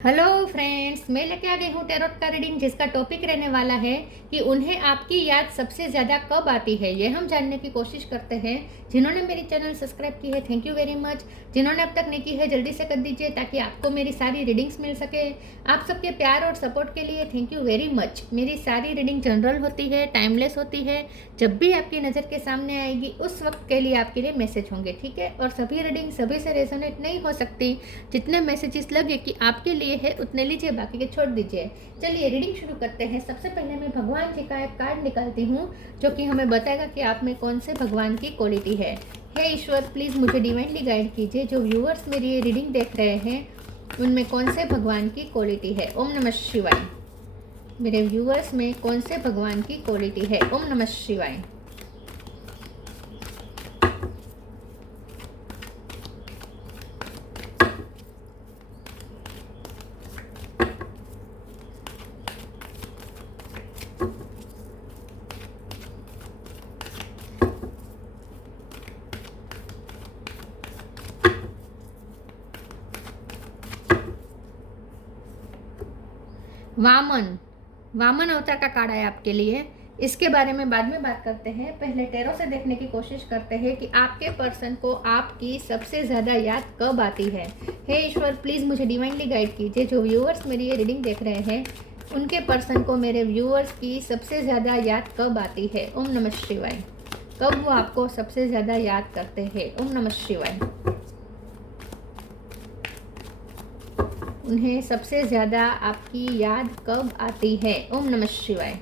Hello friends, मैं लेके आ गई हूँ टैरोट का रीडिंग, जिसका टॉपिक रहने वाला है कि उन्हें आपकी याद सबसे ज़्यादा कब आती है। ये हम जानने की कोशिश करते हैं। जिन्होंने मेरी चैनल सब्सक्राइब की है, थैंक यू वेरी मच। जिन्होंने अब तक नहीं की है, जल्दी से कर दीजिए ताकि आपको मेरी सारी रीडिंग्स मिल सके। आप सबके प्यार और सपोर्ट के लिए थैंक यू वेरी मच। मेरी सारी रीडिंग जनरल होती है, टाइमलेस होती है। जब भी आपकी नज़र के सामने आएगी उस वक्त के लिए आपके लिए मैसेज होंगे, ठीक है। और सभी रीडिंग सभी से रेजोनेट नहीं हो सकती। जितने मैसेजेस लगे कि आपके लिए है उतने लीजिए, बाकी के छोड़ दीजिए। चलिए रीडिंग शुरू करते हैं। सबसे पहले मैं भगवान जी का एक कार्ड निकालती हूँ जो कि हमें बताएगा कि आप में कौन से भगवान की क्वालिटी है। हे ईश्वर, प्लीज़ मुझे डिवाइनली गाइड कीजिए। जो व्यूअर्स मेरी ये रीडिंग देख रहे हैं उनमें कौन से भगवान की क्वालिटी है। ओम नमः शिवाय। मेरे व्यूअर्स में कौन से भगवान की क्वालिटी है। ओम नमः शिवाय। वामन अवतार का कार्ड है आपके लिए। इसके बारे में बाद में बात करते हैं। पहले टैरो से देखने की कोशिश करते हैं कि आपके पर्सन को आपकी सबसे ज़्यादा याद कब आती है। हे ईश्वर, प्लीज़ मुझे डिवाइनली गाइड कीजिए। जो व्यूअर्स मेरी ये रीडिंग देख रहे हैं उनके पर्सन को मेरे व्यूअर्स की सबसे ज़्यादा याद कब आती है। ओम नमः शिवाय। कब वो आपको सबसे ज़्यादा याद करते हैं। ओम नमः शिवाय। उन्हें सबसे ज़्यादा आपकी याद कब आती है। ओम नमः शिवाय।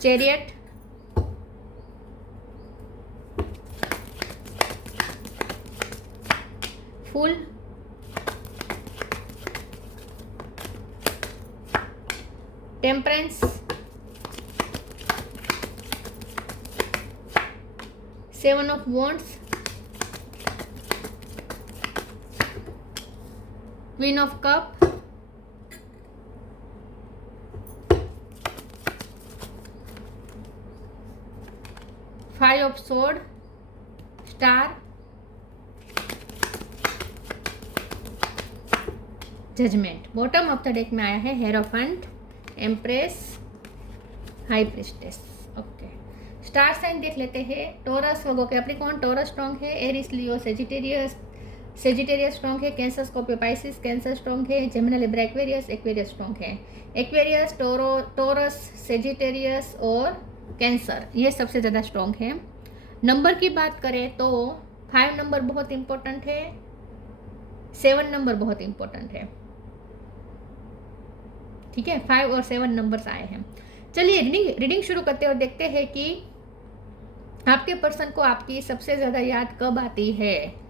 Chariot, fool, temperance, seven of wands, queen of cup, five of sword, star, judgement. Bottom of the deck में आया है hierophant, empress, high priestess. Okay, star sign देख लेते हैं। टॉरस होगा कैप्रिकॉर्न, टॉरस स्ट्रॉन्ग है। एरिस, लियो, सेजिटेरियस स्ट्रॉन्ग है। Cancer, Scorpio, Pisces, Cancer strong है। जेमिनी, लिब्रा, एक्वेरियस स्ट्रॉन्ग है। एक्वेरियस, टॉरस, सेजिटेरियस और कैंसर ये सबसे ज़्यादा स्ट्रॉन्ग है। नंबर की बात करें तो 5 नंबर बहुत इंपॉर्टेंट है, 7 नंबर बहुत इंपॉर्टेंट है, ठीक है। 5 और 7 नंबर्स आए हैं। चलिए रीडिंग शुरू करते हैं और देखते हैं कि आपके पर्सन को आपकी सबसे ज़्यादा याद कब आती है।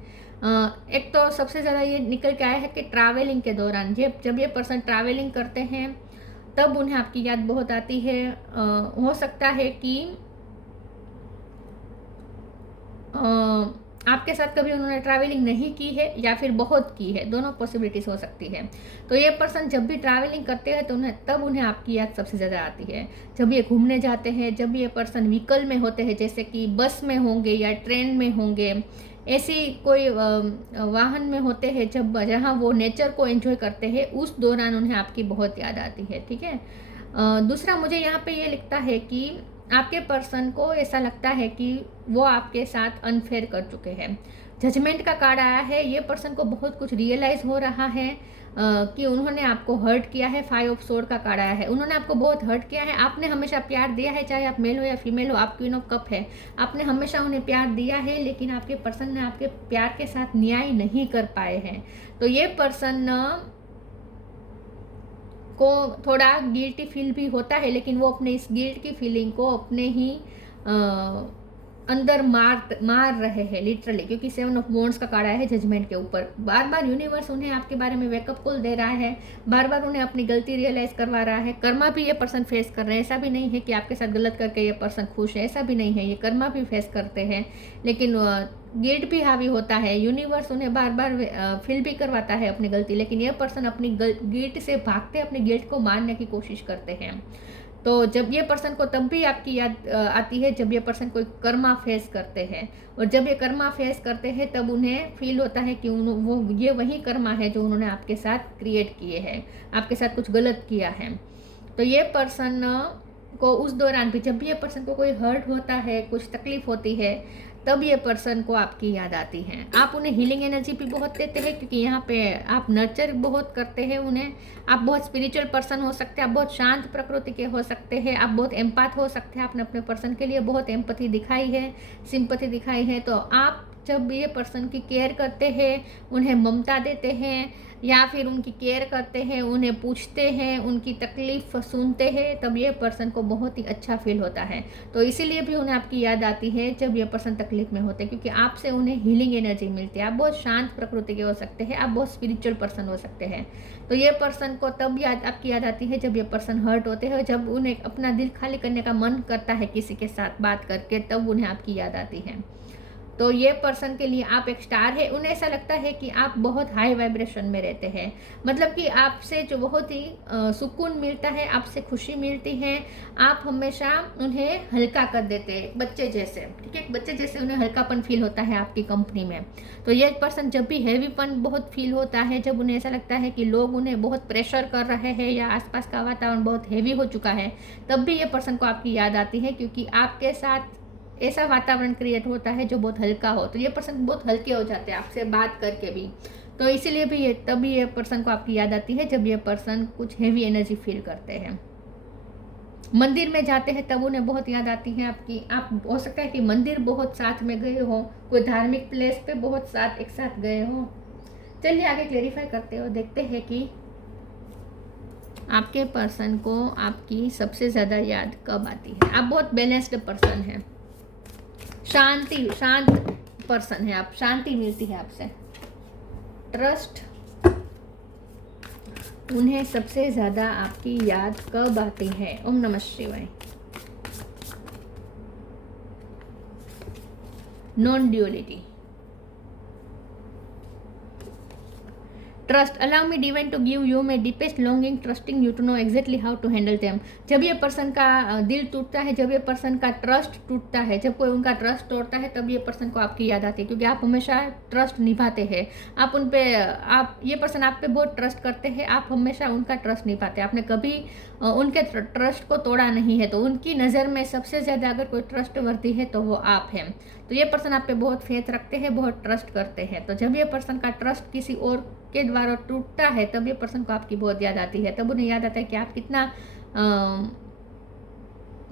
एक तो सबसे ज़्यादा ये निकल के आया है कि ट्रैवलिंग के दौरान, जब ये पर्सन ट्रैवलिंग करते हैं तब उन्हें आपकी याद बहुत आती है। हो सकता है कि आपके साथ कभी उन्होंने ट्रैवलिंग नहीं की है या फिर बहुत की है, दोनों पॉसिबिलिटीज़ हो सकती है। तो ये पर्सन जब भी ट्रैवलिंग करते हैं तो उन्हें आपकी याद सबसे ज़्यादा आती है। जब ये घूमने जाते हैं, जब ये पर्सन व्हीकल में होते हैं, जैसे कि बस में होंगे या ट्रेन में होंगे, ऐसी कोई वाहन में होते हैं जहाँ वो नेचर को एंजॉय करते हैं, उस दौरान उन्हें आपकी बहुत याद आती है, ठीक है। दूसरा मुझे यहाँ पे ये लिखता है कि आपके पर्सन को ऐसा लगता है कि वो आपके साथ अनफेयर कर चुके हैं। जजमेंट का कार्ड आया है। ये पर्सन को बहुत कुछ रियलाइज़ हो रहा है कि उन्होंने आपको हर्ट किया है। 5 ऑफ सोर्ड का कार्ड आया है। उन्होंने आपको बहुत हर्ट किया है। आपने हमेशा प्यार दिया है, चाहे आप मेल हो या फीमेल हो। आप क्वीन ऑफ कप है। आपने हमेशा उन्हें प्यार दिया है, लेकिन आपके पर्सन ने आपके प्यार के साथ न्याय नहीं कर पाए हैं। तो ये पर्सन को थोड़ा गिल्टी फील भी होता है, लेकिन वो अपने इस गिल्ट की फीलिंग को अपने ही अंदर मार रहे हैं लिटरली, क्योंकि 7 ऑफ वॉन्ड्स का कार्ड आया है जजमेंट के ऊपर। बार बार यूनिवर्स उन्हें आपके बारे में वेकअप कॉल दे रहा है, बार बार उन्हें अपनी गलती रियलाइज करवा रहा है। कर्मा भी ये पर्सन फेस कर रहे हैं। ऐसा भी नहीं है कि आपके साथ गलत करके ये पर्सन खुश है, ऐसा भी नहीं है। ये कर्मा भी फेस करते हैं, लेकिन गिल्ट भी हावी होता है। यूनिवर्स उन्हें बार बार फील भी करवाता है अपनी गलती, लेकिन ये पर्सन अपनी गिल्ट से भागते अपनी गिल्ट को मारने की कोशिश करते हैं। तो जब ये पर्सन को तब भी आपकी याद आती है जब ये पर्सन कोई कर्मा फेस करते हैं, और जब ये कर्मा फेस करते हैं तब उन्हें फील होता है कि वो ये वही कर्मा है जो उन्होंने आपके साथ क्रिएट किए हैं, आपके साथ कुछ गलत किया है। तो ये पर्सन को उस दौरान भी जब भी ये पर्सन को कोई हर्ट होता है, कुछ तकलीफ होती है, तब ये पर्सन को आपकी याद आती है। आप उन्हें हीलिंग एनर्जी भी बहुत देते हैं, क्योंकि यहाँ पे आप नर्चर बहुत करते हैं उन्हें। आप बहुत स्पिरिचुअल पर्सन हो सकते हैं, आप बहुत शांत प्रकृति के हो सकते हैं, आप बहुत एम्पाथ हो सकते हैं, आपने अपने पर्सन के लिए बहुत एम्पैथी दिखाई है, सिंपैथी दिखाई है। तो आप जब ये पर्सन की केयर करते हैं, उन्हें ममता देते हैं या फिर उनकी केयर करते हैं, उन्हें पूछते हैं, उनकी तकलीफ़ सुनते हैं, तब ये पर्सन को बहुत ही अच्छा फील होता है। तो इसीलिए भी उन्हें आपकी याद आती है जब ये पर्सन तकलीफ में होते हैं, क्योंकि आपसे उन्हें हीलिंग एनर्जी मिलती है। आप बहुत शांत प्रकृति के हो सकते हैं, आप बहुत स्पिरिचुअल पर्सन हो सकते हैं। तो ये पर्सन को तब आपकी याद आती है जब ये पर्सन हर्ट होते हैं, जब उन्हें अपना दिल खाली करने का मन करता है किसी के साथ बात करके, तब उन्हें आपकी याद आती है। तो ये पर्सन के लिए आप एक स्टार है। उन्हें ऐसा लगता है कि आप बहुत हाई वाइब्रेशन में रहते हैं, मतलब कि आपसे जो बहुत ही सुकून मिलता है, आपसे खुशी मिलती है। आप हमेशा उन्हें हल्का कर देते हैं, बच्चे जैसे, ठीक है, बच्चे जैसे उन्हें हल्कापन फील होता है आपकी कंपनी में। तो ये पर्सन जब भी हैवीपन बहुत फील होता है, जब उन्हें ऐसा लगता है कि लोग उन्हें बहुत प्रेशर कर रहे हैं या आसपास का वातावरण बहुत हैवी हो चुका है, तब भी ये पर्सन को आपकी याद आती है, क्योंकि आपके साथ ऐसा वातावरण क्रिएट होता है जो बहुत हल्का हो। तो ये पर्सन बहुत हल्के हो जाते हैं आपसे बात करके भी। तो इसीलिए भी तभी ये पर्सन को आपकी याद आती है जब ये पर्सन कुछ हेवी एनर्जी फील करते हैं। मंदिर में जाते हैं तब उन्हें बहुत याद आती है आपकी। आप हो सकता है कि मंदिर बहुत साथ में गए हो, कोई धार्मिक प्लेस पे बहुत एक साथ गए हो। चलिए आगे क्लेरिफाई करते हो, देखते हैं कि आपके पर्सन को आपकी सबसे ज़्यादा याद कब आती है। आप बहुत बैलेंस्ड पर्सन हैं, शांत पर्सन है आप, शांति मिलती है आपसे। ट्रस्ट, उन्हें सबसे ज्यादा आपकी याद कब आती है? ओम नमः शिवाय। Non duality, trust, allow me divine to give you my deepest longing, trusting you to know exactly how to handle them. जब ये पर्सन का दिल टूटता है, जब ये पर्सन का ट्रस्ट टूटता है, जब कोई उनका ट्रस्ट तोड़ता है, तब ये पर्सन को आपकी याद आती है, क्योंकि आप हमेशा ट्रस्ट निभाते हैं। आप उन पे ये पर्सन आप पे बहुत ट्रस्ट करते हैं, आप हमेशा उनका ट्रस्ट निभाते हैं। आपने कभी उनके ट्रस्ट को तोड़ा नहीं है। तो उनकी नज़र में सबसे ज़्यादा अगर कोई ट्रस्ट वर्दी है तो वो आप हैं। तो ये पर्सन आप पे बहुत फेथ रखते हैं, बहुत ट्रस्ट करते हैं। तो जब ये पर्सन का ट्रस्ट किसी और के द्वारा टूटता है, तब ये पर्सन को आपकी बहुत याद आती है। तब उन्हें याद आता है कि आप कितना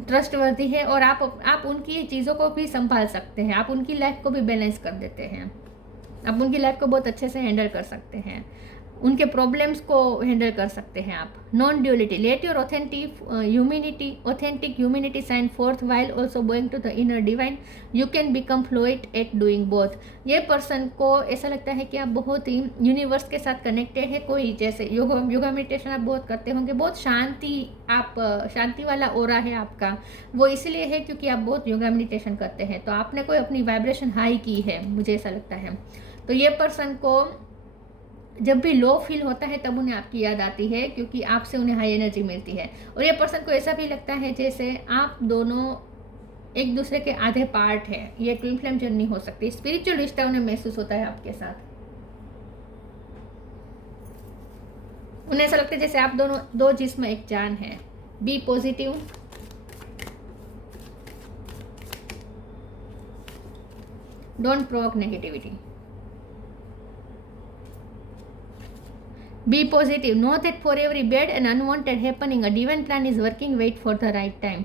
ट्रस्टवर्दी है, और आप उनकी चीज़ों को भी संभाल सकते हैं, आप उनकी लाइफ को भी बैलेंस कर देते हैं, आप उनकी लाइफ को बहुत अच्छे से हैंडल कर सकते हैं, उनके प्रॉब्लम्स को हैंडल कर सकते हैं आप। Non duality, let your authentic humanity shine forth while also going to the inner divine, you can become fluid at doing both. ये पर्सन को ऐसा लगता है कि आप बहुत ही यूनिवर्स के साथ कनेक्टेड है। कोई जैसे योगा मेडिटेशन आप बहुत करते होंगे, बहुत शांति वाला ओरा है आपका। वो इसलिए है क्योंकि आप बहुत योगा मेडिटेशन करते हैं, तो आपने कोई अपनी वाइब्रेशन हाई की है, मुझे ऐसा लगता है। तो ये पर्सन को जब भी लो फील होता है तब उन्हें आपकी याद आती है, क्योंकि आपसे उन्हें हाई एनर्जी मिलती है। और ये पर्सन को ऐसा भी लगता है जैसे आप दोनों एक दूसरे के आधे पार्ट है। ये ट्विन फ्लेम जर्नी हो सकती है, स्पिरिचुअल रिश्ता उन्हें महसूस होता है आपके साथ। उन्हें ऐसा लगता है जैसे आप दोनों दो जिस्म एक जान है। Be positive, don't provoke negativity. Be positive. Know that for every bad and unwanted happening, a divine plan is working. Wait for the right time.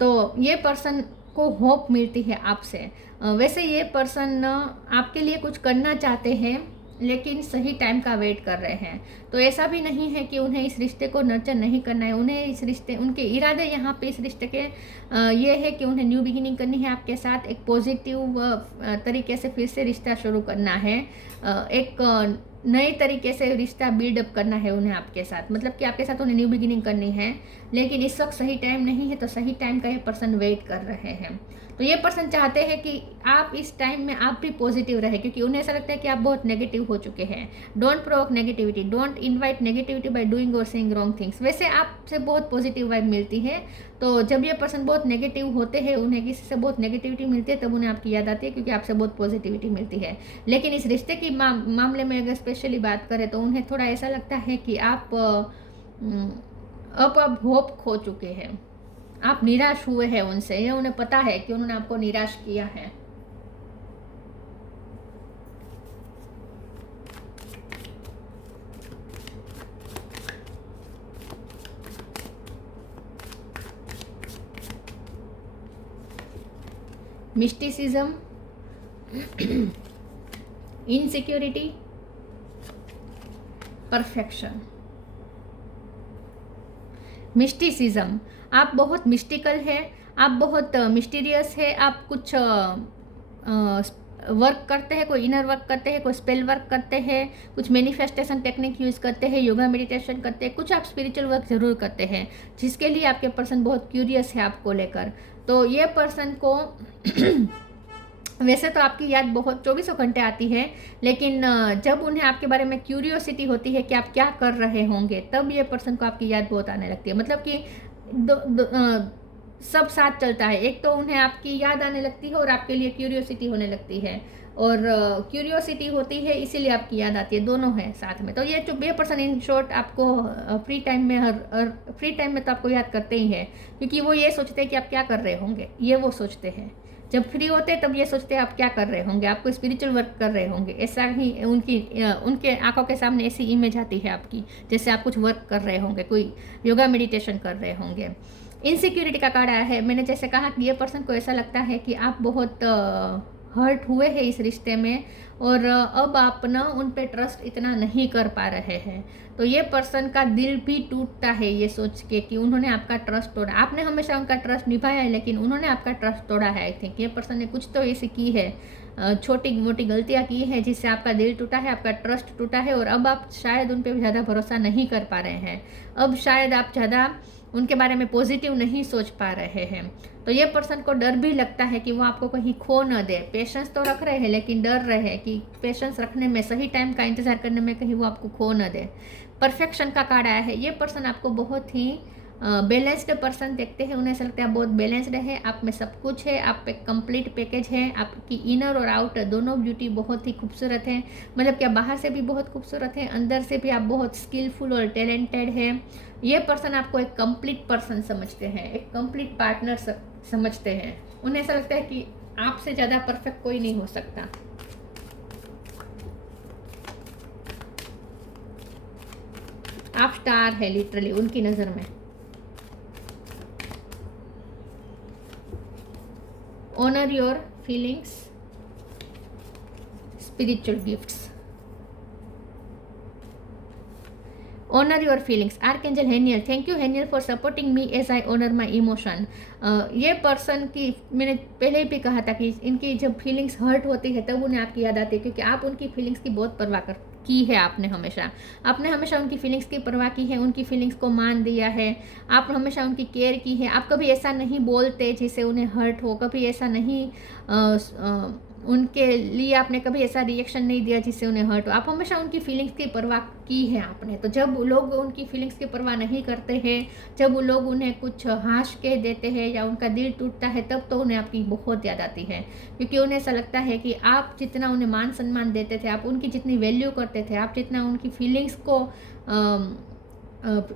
तो ये पर्सन को होप मिलती है आपसे। वैसे ये पर्सन आपके लिए कुछ करना चाहते हैं, लेकिन सही टाइम का वेट कर रहे हैं। तो ऐसा भी नहीं है कि उन्हें इस रिश्ते को नर्चर नहीं करना है। उन्हें इस रिश्ते, उनके इरादे यहाँ पे इस रिश्ते के ये है कि उन्हें न्यू बिगिनिंग करनी है आपके साथ, एक पॉजिटिव तरीके से फिर से रिश्ता शुरू करना है, एक नए तरीके से रिश्ता बिल्डअप करना है उन्हें आपके साथ, मतलब कि आपके साथ उन्हें न्यू बिगिनिंग करनी है, लेकिन इस वक्त सही टाइम नहीं है, तो सही टाइम का ये पर्सन वेट कर रहे हैं। तो ये पर्सन चाहते हैं कि आप इस टाइम में आप भी पॉजिटिव रहे, क्योंकि उन्हें ऐसा लगता है कि आप बहुत नेगेटिव हो चुके हैं। Don't provoke negativity, don't invite negativity by doing और सेइंग रॉन्ग थिंग्स। वैसे आपसे बहुत पॉजिटिव वाइब मिलती है, तो जब ये पर्सन बहुत नेगेटिव होते हैं, उन्हें किसी से बहुत नेगेटिविटी मिलती है, तब उन्हें आपकी याद आती है, क्योंकि आपसे बहुत पॉजिटिविटी मिलती है। लेकिन इस रिश्ते की मामले में अगर स्पेशली बात करें, तो उन्हें थोड़ा ऐसा लगता है कि आप अब होप खो चुके हैं, आप निराश हुए हैं उनसे। ये उन्हें पता है कि उन्होंने आपको निराश किया है। Mysticism, insecurity, perfection. मिस्टिसिज्म, आप बहुत मिस्टिकल है, आप बहुत मिस्टीरियस है, आप कुछ वर्क करते हैं, कोई इनर वर्क करते हैं, कोई स्पेल वर्क करते हैं, कुछ मैनिफेस्टेशन टेक्निक यूज़ करते हैं, योगा मेडिटेशन करते हैं, कुछ आप स्पिरिचुअल वर्क ज़रूर करते हैं, जिसके लिए आपके पर्सन बहुत क्यूरियस है आपको लेकर। तो ये पर्सन को वैसे तो आपकी याद बहुत 24 घंटे आती है, लेकिन जब उन्हें आपके बारे में क्यूरियोसिटी होती है कि आप क्या कर रहे होंगे, तब ये पर्सन को आपकी याद बहुत आने लगती है। मतलब कि सब साथ चलता है, एक तो उन्हें आपकी याद आने लगती है और आपके लिए क्यूरियोसिटी होने लगती है, और क्यूरियोसिटी होती है इसीलिए आपकी याद आती है, दोनों है साथ में। तो ये जो पर्सन इन शॉर्ट आपको फ्री टाइम में फ्री टाइम में तो आपको याद करते ही है, क्योंकि वो ये सोचते हैं कि आप क्या कर रहे होंगे, ये वो सोचते हैं। जब फ्री होते हैं तब ये सोचते हैं आप क्या कर रहे होंगे, आपको स्पिरिचुअल वर्क कर रहे होंगे, ऐसा ही उनके आंखों के सामने ऐसी इमेज आती है आपकी, जैसे आप कुछ वर्क कर रहे होंगे, कोई योगा मेडिटेशन कर रहे होंगे। इनसिक्योरिटी का कार्ड आया है। मैंने जैसे कहा कि ये पर्सन को ऐसा लगता है कि आप बहुत हर्ट हुए हैं इस रिश्ते में, और अब आप ना उन पे ट्रस्ट इतना नहीं कर पा रहे हैं। तो ये पर्सन का दिल भी टूटता है ये सोच के कि उन्होंने आपका ट्रस्ट तोड़ा। आपने हमेशा उनका ट्रस्ट निभाया है, लेकिन उन्होंने आपका ट्रस्ट तोड़ा है। आई थिंक ये पर्सन ने कुछ तो ऐसी की है, छोटी मोटी गलतियाँ की है, जिससे आपका दिल टूटा है, आपका ट्रस्ट टूटा है, और अब आप शायद उन पर ज़्यादा भरोसा नहीं कर पा रहे हैं। अब शायद आप ज़्यादा उनके बारे में पॉजिटिव नहीं सोच पा रहे हैं। तो ये पर्सन को डर भी लगता है कि वो आपको कहीं खो न दे। पेशेंस तो रख रहे हैं, लेकिन डर रहे हैं कि पेशेंस रखने में, सही टाइम का इंतज़ार करने में कहीं वो आपको खो न दे। परफेक्शन का कार्ड आया है। ये पर्सन आपको बहुत ही बैलेंस्ड पर्सन देखते हैं, उन्हें ऐसा लगता है आप बहुत बैलेंस्ड है, आप में सब कुछ है, आप एक कंप्लीट पैकेज है, आपकी इनर और आउटर दोनों ब्यूटी बहुत ही खूबसूरत है। मतलब कि आप बाहर से भी बहुत खूबसूरत है, अंदर से भी आप बहुत स्किलफुल और टैलेंटेड है। ये पर्सन आपको एक कंप्लीट पर्सन समझते हैं, एक कंप्लीट पार्टनर समझते हैं। उन्हें ऐसा लगता है कि आपसे ज़्यादा परफेक्ट कोई नहीं हो सकता। आप स्टार है लिटरली उनकी नज़र में। Honour your feelings, spiritual gifts. Honour your feelings, archangel Haniel, thank you Haniel for supporting me as I honour my emotion. ये पर्सन की मैंने पहले भी कहा था कि इनकी जब फीलिंग्स हर्ट होती है तब उन्हें आपकी याद आती है, क्योंकि आप उनकी फीलिंग्स की बहुत परवाह की है। आपने हमेशा उनकी फीलिंग्स की परवाह की है, उनकी फीलिंग्स को मान दिया है, आप हमेशा उनकी केयर की है। आप कभी ऐसा नहीं बोलते जिससे उन्हें हर्ट हो, कभी ऐसा नहीं उनके लिए आपने कभी ऐसा रिएक्शन नहीं दिया जिससे उन्हें हर्ट हो। आप हमेशा उनकी फीलिंग्स की परवाह की है आपने। तो जब लोग उनकी फीलिंग्स की परवाह नहीं करते हैं, जब वो लोग उन्हें कुछ हाश कह देते हैं या उनका दिल टूटता है, तब तो उन्हें आपकी बहुत याद आती है, क्योंकि उन्हें ऐसा लगता है कि आप जितना उन्हें मान सम्मान देते थे, आप उनकी जितनी वैल्यू करते थे, आप जितना उनकी फीलिंग्स को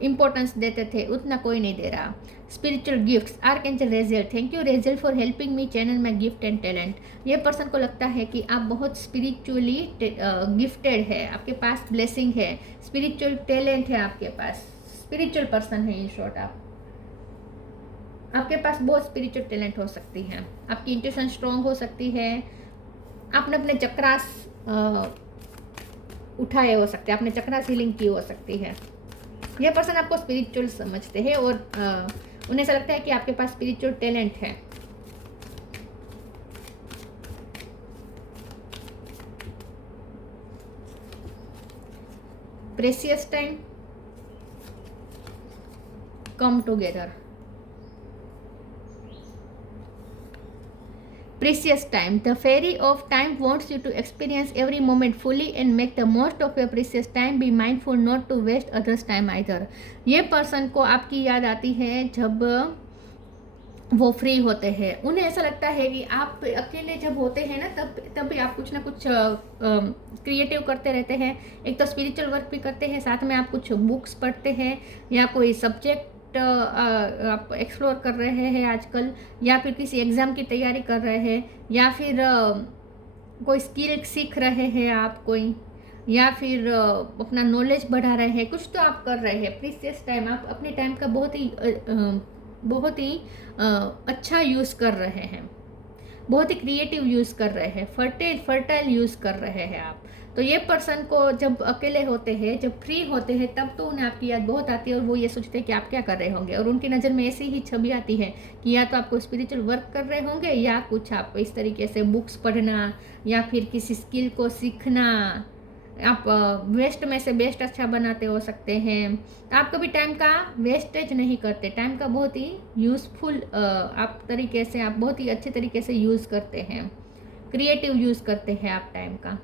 इम्पोर्टेंस देते थे, उतना कोई नहीं दे रहा। Spiritual gifts, archangel Raziel, thank you Raziel for helping me channel my gift and talent. ये पर्सन को लगता है कि आप बहुत स्पिरिचुअली गिफ्टेड है, आपके पास ब्लेसिंग है, स्पिरिचुअल टैलेंट है आपके पास, स्पिरिचुअल पर्सन है इन शॉर्ट। आपके पास बहुत स्पिरिचुअल टैलेंट हो सकती है, आपकी इंट्यूशन स्ट्रॉन्ग हो सकती है, आपने अपने चक्रास उठाए हो सकते हैं, आपने चक्रास हीलिंग की हो सकती है। यह पर्सन आपको स्पिरिचुअल समझते हैं और उन्हें ऐसा लगता है कि आपके पास स्पिरिचुअल टैलेंट है। Precious time, come together. Precious time. The fairy of time wants you to experience every moment fully and make the most of your precious time. Be mindful not to waste others' time either. ये person को आपकी याद आती है जब वो free होते हैं। उन्हें ऐसा लगता है कि आप अकेले जब होते हैं ना तब भी आप कुछ ना कुछ क्रिएटिव करते रहते हैं। एक तो स्पिरिचुअल वर्क भी करते हैं, साथ में आप कुछ बुक्स पढ़ते हैं या कोई सब्जेक्ट आप एक्सप्लोर कर रहे हैं आजकल, या फिर किसी एग्ज़ाम की तैयारी कर रहे हैं, या फिर कोई स्किल सीख रहे हैं आप कोई, या फिर अपना नॉलेज बढ़ा रहे हैं, कुछ तो आप कर रहे हैं। प्रीशियस टाइम, आप अपने टाइम का बहुत ही अच्छा यूज़ कर रहे हैं, बहुत ही क्रिएटिव यूज़ कर रहे हैं, फर्टाइल यूज़ कर रहे हैं आप। तो ये पर्सन को जब अकेले होते हैं, जब फ्री होते हैं, तब तो उन्हें आपकी याद बहुत आती है और वो ये सोचते हैं कि आप क्या कर रहे होंगे, और उनकी नज़र में ऐसी ही छवि आती है कि या तो आपको स्पिरिचुअल वर्क कर रहे होंगे या कुछ आप इस तरीके से बुक्स पढ़ना या फिर किसी स्किल को सीखना। आप वेस्ट में से बेस्ट अच्छा बनाते हो सकते हैं। आप कभी टाइम का वेस्टेज नहीं करते, टाइम का बहुत ही यूज़फुल आप तरीके से, आप बहुत ही अच्छे तरीके से यूज़ करते हैं, क्रिएटिव यूज़ करते हैं आप टाइम का।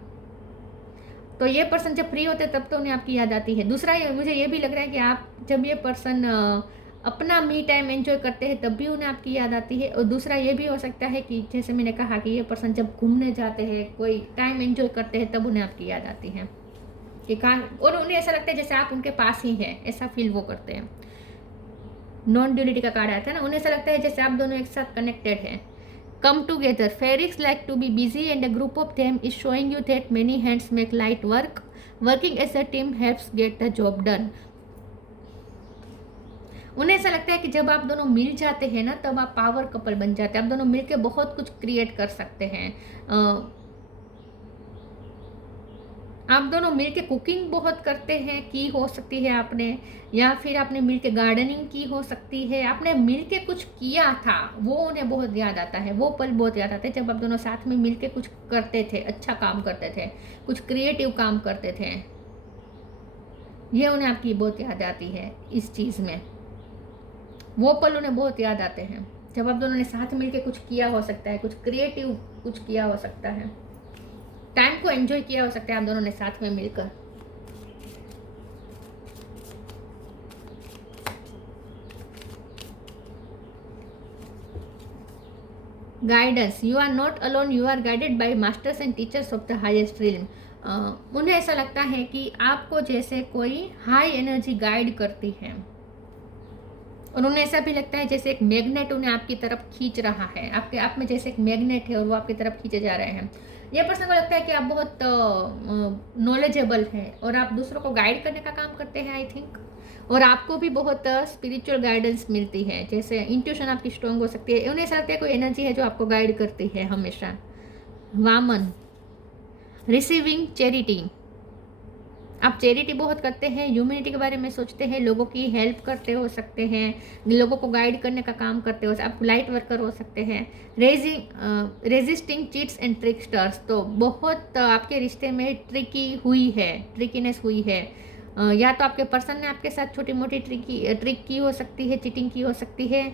तो ये पर्सन जब फ्री होते हैं तब तो उन्हें आपकी याद आती है। दूसरा मुझे ये भी लग रहा है कि आप जब ये पर्सन अपना मी टाइम एंजॉय करते हैं तब भी उन्हें आपकी याद आती है। और दूसरा ये भी हो सकता है कि जैसे मैंने कहा कि ये पर्सन जब घूमने जाते हैं, कोई टाइम एंजॉय करते हैं, तब उन्हें आपकी याद आती है कि और उन्हें ऐसा लगता है जैसे आप उनके पास ही हैं, ऐसा फील वो करते हैं। नॉन ड्यूलिटी का कार्ड आया था ना, उन्हें ऐसा लगता है जैसे आप दोनों एक साथ कनेक्टेड हैं। Come together. Fairies like to be busy and a group of them is showing you that many hands make light work. Working as a team helps get the job done. उन्हें ऐसा लगता है कि जब आप दोनों मिल जाते हैं ना तब आप पावर कपल बन जाते हैं। आप दोनों मिलकर बहुत कुछ क्रिएट कर सकते हैं। आप दोनों मिलके कुकिंग बहुत करते हैं, की हो सकती है आपने, या फिर आपने मिलके गार्डनिंग की हो सकती है, आपने मिलके कुछ किया था, वो उन्हें बहुत याद आता है। वो पल बहुत याद आते हैं जब आप दोनों साथ में मिलके कुछ करते थे, अच्छा काम करते थे, कुछ क्रिएटिव काम करते थे। ये उन्हें आपकी बहुत याद आती है इस चीज़ में। वो पल उन्हें बहुत याद आते हैं जब आप दोनों ने साथ मिलके कुछ किया हो सकता है, कुछ क्रिएटिव कुछ किया हो सकता है, टाइम को एंजॉय किया हो सकता है आप दोनों ने साथ में मिलकर। Guidance, you are not alone, you are guided by masters and teachers of the highest realm. उन्हें ऐसा लगता है कि आपको जैसे कोई हाई एनर्जी गाइड करती है, और उन्हें ऐसा भी लगता है जैसे एक मैग्नेट उन्हें आपकी तरफ खींच रहा है। आपके आप में जैसे एक मैग्नेट है और वो आपकी तरफ खींचे जा रहे हैं। यह पर्सन को लगता है कि आप बहुत नॉलेजेबल हैं और आप दूसरों को गाइड करने का काम करते हैं आई थिंक, और आपको भी बहुत स्पिरिचुअल गाइडेंस मिलती है, जैसे इंट्यूशन आपकी स्ट्रॉन्ग हो सकती है। उन्हें ऐसा लगता है कोई एनर्जी है जो आपको गाइड करती है हमेशा। वामन, रिसीविंग चैरिटी, आप चैरिटी बहुत करते हैं, ह्यूमैनिटी के बारे में सोचते हैं, लोगों की हेल्प करते हो सकते हैं, लोगों को गाइड करने का काम करते हो, आप लाइट वर्कर हो सकते हैं। रेजिस्टिंग चीट्स एंड ट्रिकस्टर्स, तो बहुत आपके रिश्ते में ट्रिकीनेस हुई है। या तो आपके पर्सन ने आपके साथ छोटी मोटी ट्रिक की हो सकती है, चीटिंग की हो सकती है,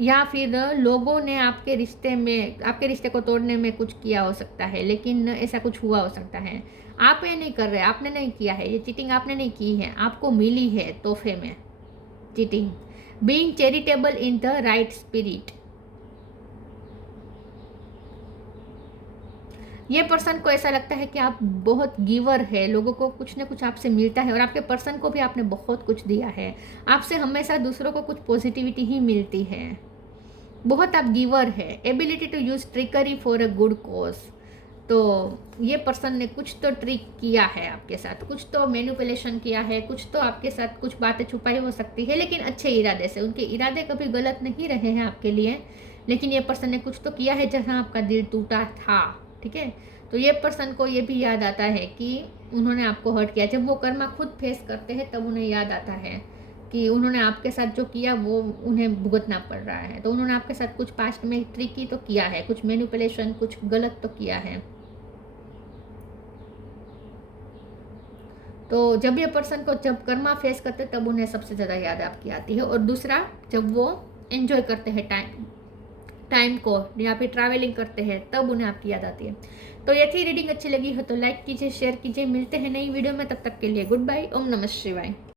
या फिर लोगों ने आपके रिश्ते को तोड़ने में कुछ किया हो सकता है, लेकिन ऐसा कुछ हुआ हो सकता है। आप ये नहीं कर रहे, आपने नहीं किया है, ये चीटिंग आपने नहीं की है, आपको मिली है तोहफे में cheating. Being charitable in the right spirit, ये पर्सन को ऐसा लगता है कि आप बहुत गिवर है, लोगों को कुछ ना कुछ आपसे मिलता है और आपके पर्सन को भी आपने बहुत कुछ दिया है। आपसे हमेशा दूसरों को कुछ पॉजिटिविटी ही मिलती है, बहुत आप गिवर है। Ability to use trickery for a good cause, तो ये पर्सन ने कुछ तो ट्रिक किया है आपके साथ, कुछ तो मैनिपुलेशन किया है, कुछ तो आपके साथ कुछ बातें छुपाई हो सकती है, लेकिन अच्छे इरादे से। उनके इरादे कभी गलत नहीं रहे हैं आपके लिए, लेकिन ये पर्सन ने कुछ तो किया है जहाँ आपका दिल टूटा था, ठीक है। तो ये पर्सन को ये भी याद आता है कि उन्होंने आपको हर्ट किया। जब वो कर्मा खुद फेस करते हैं तब उन्हें याद आता है कि उन्होंने आपके साथ जो किया वो उन्हें भुगतना पड़ रहा है। तो उन्होंने आपके साथ कुछ पास्ट में ट्रिकी तो किया है, कुछ मैनिपुलेशन, कुछ गलत तो किया है। तो जब ये पर्सन को जब कर्मा फेस करते हैं तब उन्हें सबसे ज़्यादा याद आपकी आती है। और दूसरा, जब वो एंजॉय करते हैं टाइम को या फिर ट्रैवलिंग करते हैं तब उन्हें आपकी याद आती है। तो ये थी रीडिंग। अच्छी लगी हो तो लाइक कीजिए, शेयर कीजिए। मिलते हैं नई वीडियो में, तब तक के लिए गुड बाय। ओम नमः शिवाय।